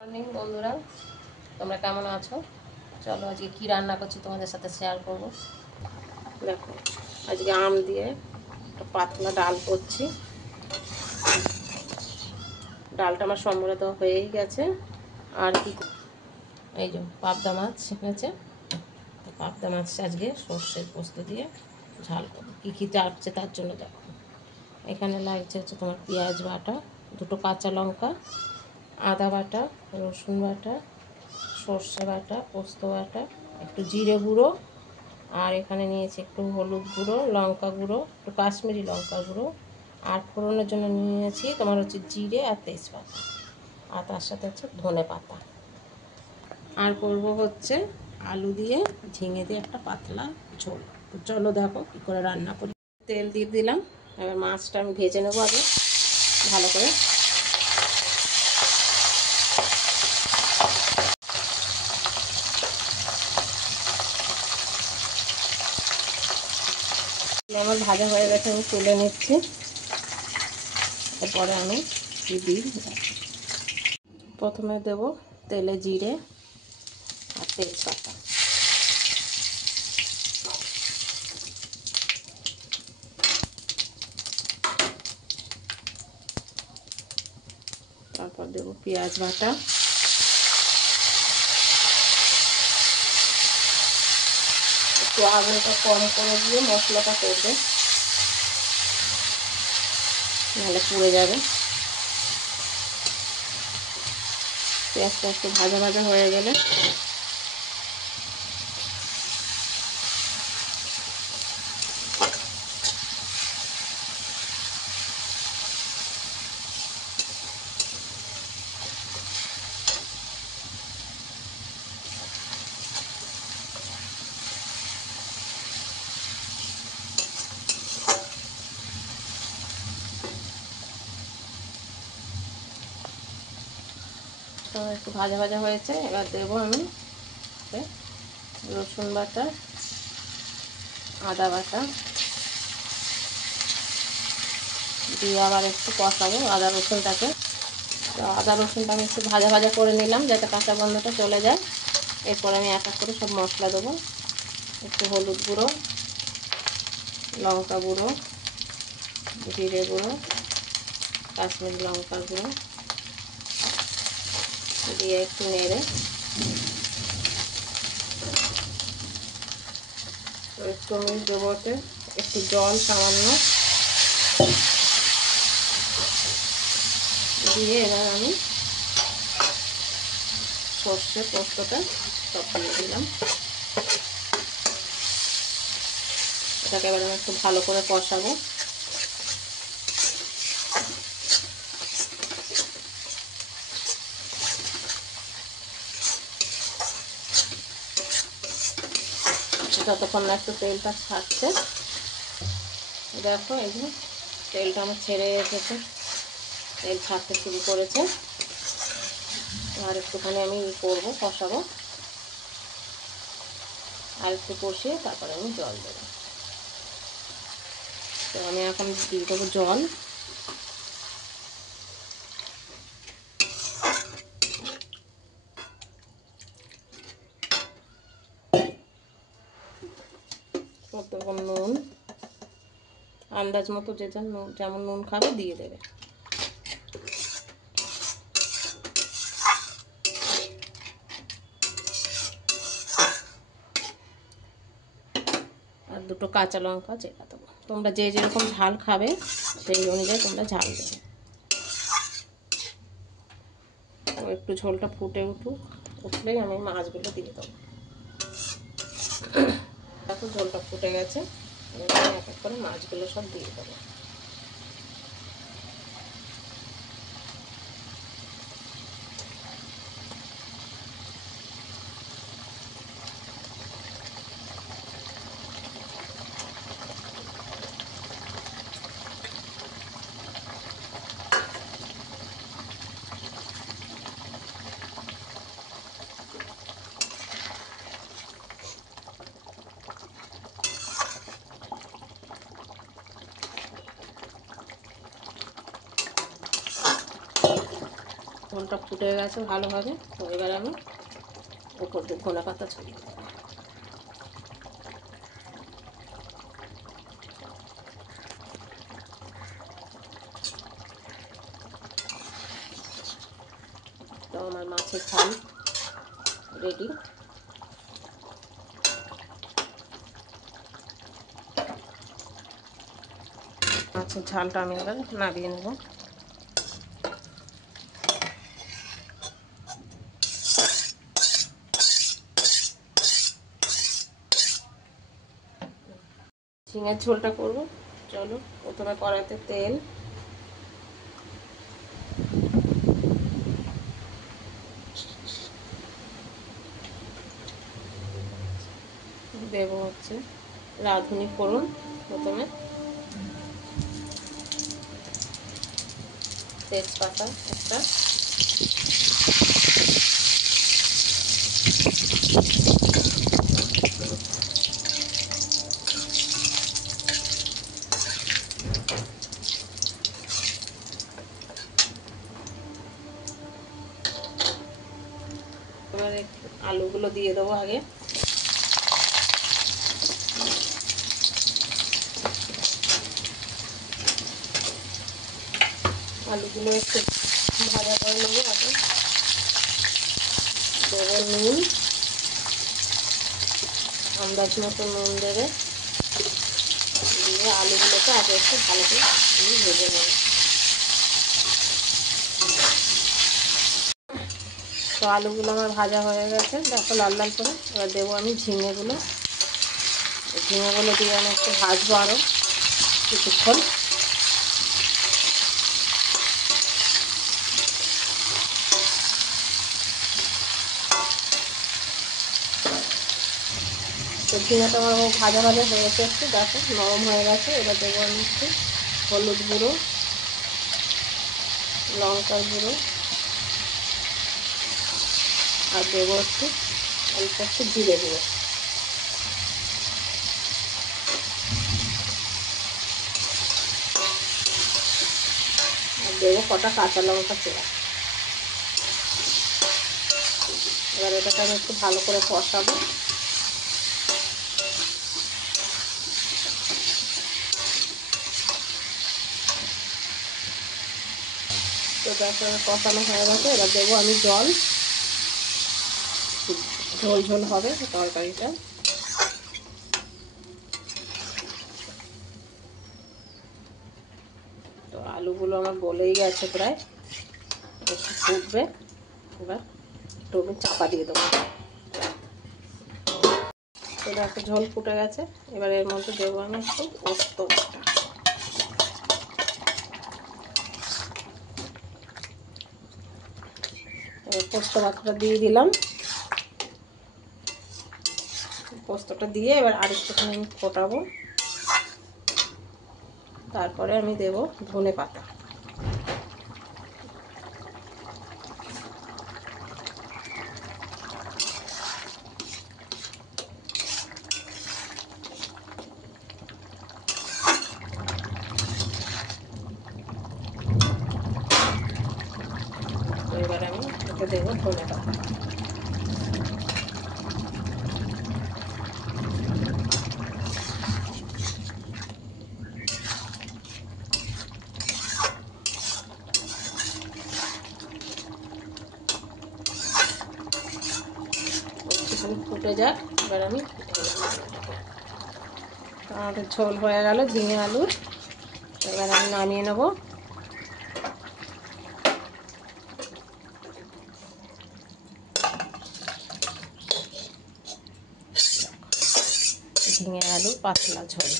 Morning বন্ধুরা, তোমরা কেমন আছো? চলো আজকে কি রান্না করছি তোমাদের সাথে শেয়ার করব। দেখো, আজকে আম দিয়ে একটা পাতলা ডাল করছি। ডালটা আমার সম্ভবত হয়েই গেছে। আর কি, এই যে পাবদা মাছ এনেছে, পাবদা মাছ আজকে সর্ষের পোস্ত দিয়ে ঝাল করবো। কী কী লাগছে তার জন্য দেখো, এখানে লাগছে হচ্ছে তোমার পেঁয়াজ বাটা, দুটো কাঁচা লঙ্কা, আদা বাটা, রসুন বাটা, সর্ষে বাটা, পোস্ত বাটা, একটু জিরে গুঁড়ো, আর এখানে নিয়েছি একটু হলুদ গুঁড়ো, লঙ্কা গুঁড়ো, একটু কাশ্মীরি লঙ্কা গুঁড়ো, আর ফোড়নের জন্য নিয়েছি তোমার হচ্ছে জিরে আর তেজপাতা, আর তার সাথে হচ্ছে ধনে পাতা। আর করব হচ্ছে আলু দিয়ে ঝিঙে দিয়ে একটা পাতলা ঝোল। তো চলো দেখো কী করে রান্না করি। তেল দিয়ে দিলাম, এবার মাছটা আমি ভেজে নেবো আগে ভালো করে। আমার ভাজা হয়ে গেছে, আমি তুলে নিচ্ছি। এরপরে আমি দিই, প্রথমে দেব তেলে জিরে আর তেজপাতা, তারপর দেব পেঁয়াজ বাটা, একটু আগুনটা কম করে দিয়ে মশলাটা করবে, নাহলে পুড়ে যাবে। পেঁয়াজটা একটু ভাজা ভাজা হয়ে গেলে একটু ভাজা ভাজা হয়েছে। এবার দেবো আমি রসুন বাটা, আদা বাটা দিয়ে আবার একটু কষাবো আদা রসুনটাকে। তো আদা রসুনটা আমি একটু ভাজা ভাজা করে নিলাম যাতে কাঁচা গন্ধটা চলে যায়। এরপর আমি এক এক করে সব মশলা দেবো। একটু হলুদ গুঁড়ো, লঙ্কা গুঁড়ো, জিরে গুঁড়ো, কাশ্মীরি লঙ্কা গুঁড়ো দিয়ে একটু নেড়ে একটু আমি দেবো, একটু জল সামান্য দিয়ে এবার আমি সর্ষে পোস্তটা সব দিয়ে দিলাম। এটাকে এবার আমি একটু ভালো করে কষাবো। যতক্ষণ না একটু তেলটা ছাড়ছে, দেখো এই যে তেলটা আমার ছেড়ে এসেছে, তেল ছাড়তে শুরু করেছে। আর একটুখানি আমি করবো, কষাবো, আর একটু কষিয়ে তারপরে আমি জল দেবো। তো আমি এখন দিয়ে দেবো জল। দেবো নুন, আন্দাজ মতো যে যেমন নুন খাবে দিয়ে দেবে। আর দুটো কাঁচা লঙ্কা চেরা দেবো। তোমরা যে যেরকম ঝাল খাবে সেই অনুযায়ী তোমরা ঝাল দেবে। তো একটু ঝোলটা ফুটে উঠলেই আমি মাছগুলো দিয়ে দেবো। দেখো ঝোলটা ফুটে গেছে, আমি এক এক করে মাছগুলো সব দিয়ে দেবো। ঝোলটা ফুটে গেছে ভালোভাবে। তো এবার আমি উপর দিয়ে ধনে পাতা ছড়িয়ে দেবো। তো আমার মাছের ঝাল রেডি। মাছের ঝালটা আমি এবার নামিয়ে নেব। ঝিঙের ঝোলটা করব। চলো, প্রথমে কড়াইতে তেল, দেবো হচ্ছে রাঁধুনি ফোড়ন, প্রথমে তেজপাতা একটা, এবার আলুগুলো দিয়ে দেবো আগে। আলুগুলো একটু ভাজা করে নেবো আগে। দেবো নুন, আন্দাজ মতো নুন দেবে, দিয়ে আলুগুলোকে আগে একটু ভালো করে ভেজে নেব। তো আলুগুলো আমার ভাজা হয়ে গেছে, দেখো লাল লাল করে। এবার দেবো আমি ঝিঙেগুলো। ঝিঙেগুলো দিয়ে আমি একটু ভাজবো আরও কিছুক্ষণ। তো ঝিঙেটা আমার ভাজা ভাজা হয়ে গেছে, একটু দেখো নরম হয়ে গেছে। এবার দেবো আমি একটু হলুদ গুঁড়ো, লঙ্কার গুঁড়ো, আর দেবো একটু অল্প একটু জিরে গুঁড়ো। আর দেবো কটা কাঁচা লঙ্কা চেরা। এবার এটাকে আমি একটু ভালো করে কষাবো। তো দেখো কষানো হয়ে গেছে। এবার দেবো আমি জল, ঝোল ঝোল হবে তরকারিটা। তো আলুগুলো আমার গলেই গেছে প্রায়, একটু ফুটবে। এবার একটু আমি চাপা দিয়ে দেবো। তো দেখো ঝোল ফুটে গেছে। এবার এর মধ্যে দেবো আমি একটু পোস্ত বাটা। এবার পোস্ত বাটাটা দিয়ে দিলাম। পোস্তটা দিয়ে এবার আরেকটুখানি আমি ফোটাবো। তারপরে আমি দেব ধনে পাতা। তো এবার আমি এতে দেবো ধনে পাতা। একটুখানি ফুটে যাক, এবার আমি আমাদের ঝোল হয়ে গেল ঝিঙে আলুর। এবার আমি নামিয়ে নেব। ঝিঙে আলুর পাতলা ঝোল।